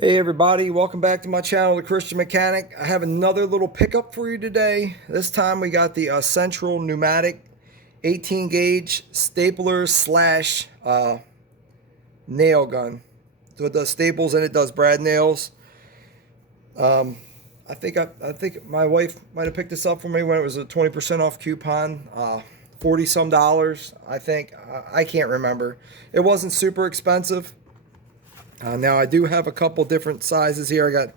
Hey everybody, welcome back to my channel, The Christian Mechanic. I have another little pickup for you today. This time we got the Central Pneumatic 18 gauge stapler slash nail gun. So it does staples and it does brad nails. I think my wife might have picked this up for me when it was a 20% off coupon. 40 some dollars, I think. I can't remember. It wasn't super expensive. Now I do have a couple different sizes here. I got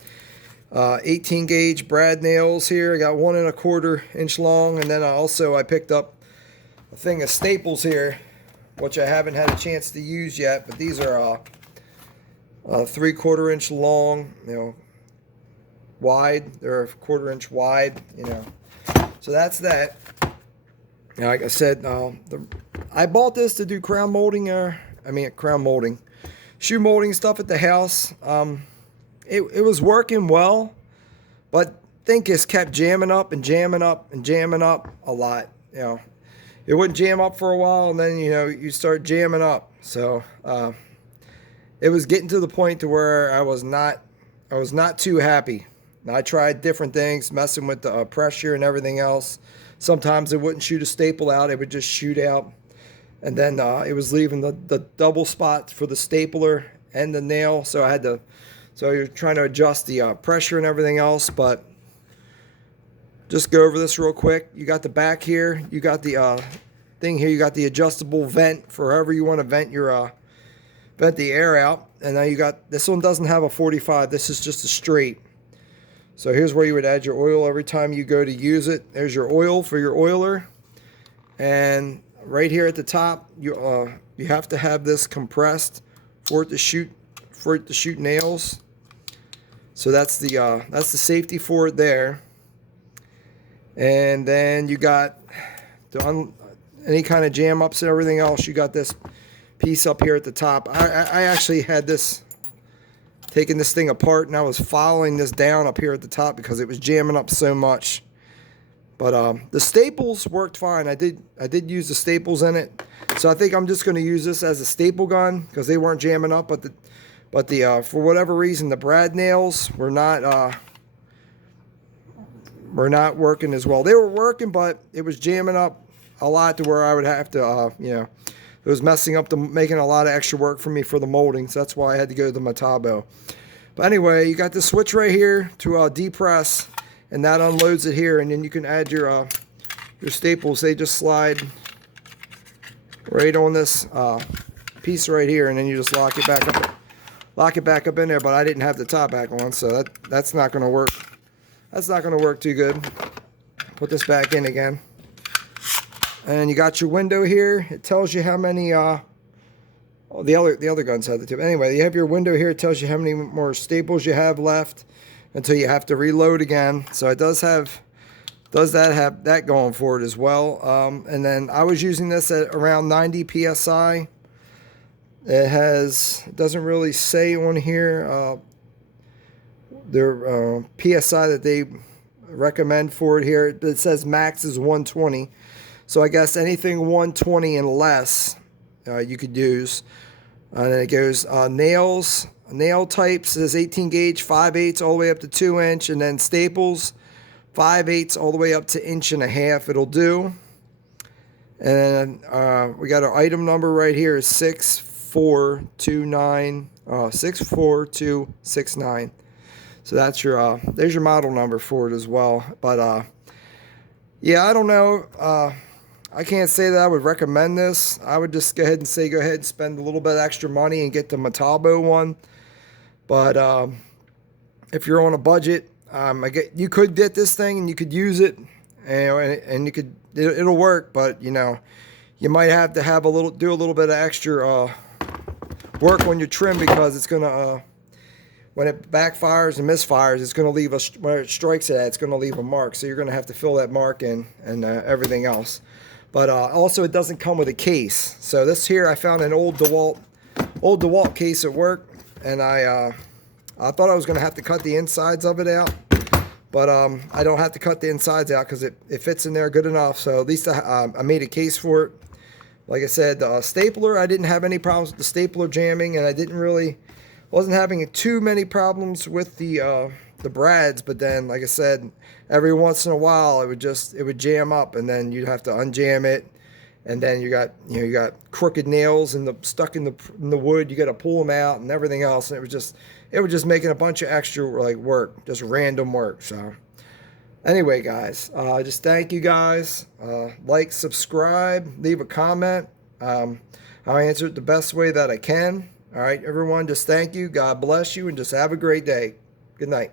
18 gauge brad nails here. I got 1¼ inch long, and then I picked up a thing of staples here, which I haven't had a chance to use yet. But these are 3/4 inch long, wide. They're 1/4 inch wide, So that's that. Now, like I said, I bought this to do crown molding, shoe molding stuff at the house. It was working well, but thing just kept jamming up and jamming up and jamming up a lot. It wouldn't jam up for a while, and then you start jamming up. So it was getting to the point to where I was not too happy. I tried different things, messing with the pressure and everything else. Sometimes it wouldn't shoot a staple out; it would just shoot out. And then it was leaving the double spot for the stapler and the nail. So you're trying to adjust the pressure and everything else. But just go over this real quick. You got the back here. You got the thing here. You got the adjustable vent for however you want to vent the air out. And now you got, this one doesn't have a 45. This is just a straight. So here's where you would add your oil every time you go to use it. There's your oil for your oiler. And right here at the top, you have to have this compressed for it to shoot nails. So that's the safety for it there. And then you got any kind of jam ups and everything else. You got this piece up here at the top. I actually had this, taking this thing apart, and I was following this down up here at the top because it was jamming up so much. But the staples worked fine. I did use the staples in it, so I think I'm just going to use this as a staple gun because they weren't jamming up. But the for whatever reason, the brad nails were not working as well. They were working, but it was jamming up a lot to where I would have to it was messing up, making a lot of extra work for me for the molding. So that's why I had to go to the Metabo. But anyway, you got the switch right here to depress. And that unloads it here, and then you can add your staples. They just slide right on this piece right here, and then you just lock it back up in there. But I didn't have the top back on, so that's not going to work. That's not going to work too good. Put this back in again, and you got your window here. It tells you how many. The other guns have the tip. Anyway, you have your window here. It tells you how many more staples you have left until you have to reload again. So it does have that going for it as well. And then I was using this at around 90 psi. It doesn't really say on here their psi that they recommend for it here. It says max is 120. So I guess anything 120 and less you could use. And then it goes nails. Nail types is 18 gauge, 5/8 all the way up to 2 inch, and then staples 5/8 all the way up to 1.5 inch. It'll do. And we got our item number right here is 64269. So that's there's your model number for it as well. But yeah, I don't know. I can't say that I would recommend this. I would just go ahead and spend a little bit extra money and get the Metabo one. But if you're on a budget, you could get this thing and you could use it, and it'll work. But you might have to do a little bit of extra work on your trim because it's gonna when it backfires and misfires, it's gonna leave where it strikes it at, it's gonna leave a mark. So you're gonna have to fill that mark in and everything else. But also, it doesn't come with a case. So this here, I found an old DeWalt case at work. And I thought I was going to have to cut the insides of it out. But I don't have to cut the insides out because it fits in there good enough. So at least I made a case for it. Like I said, the stapler, I didn't have any problems with the stapler jamming. And I didn't really wasn't having too many problems with the brads, but then, like I said, every once in a while it would jam up, and then you'd have to unjam it, and then you got crooked nails stuck in the wood. You got to pull them out and everything else, and it was just making a bunch of extra like work, just random work. So anyway, guys, just thank you guys. Like, subscribe, leave a comment. I'll answer it the best way that I can. All right, everyone, just thank you. God bless you, and just have a great day. Good night.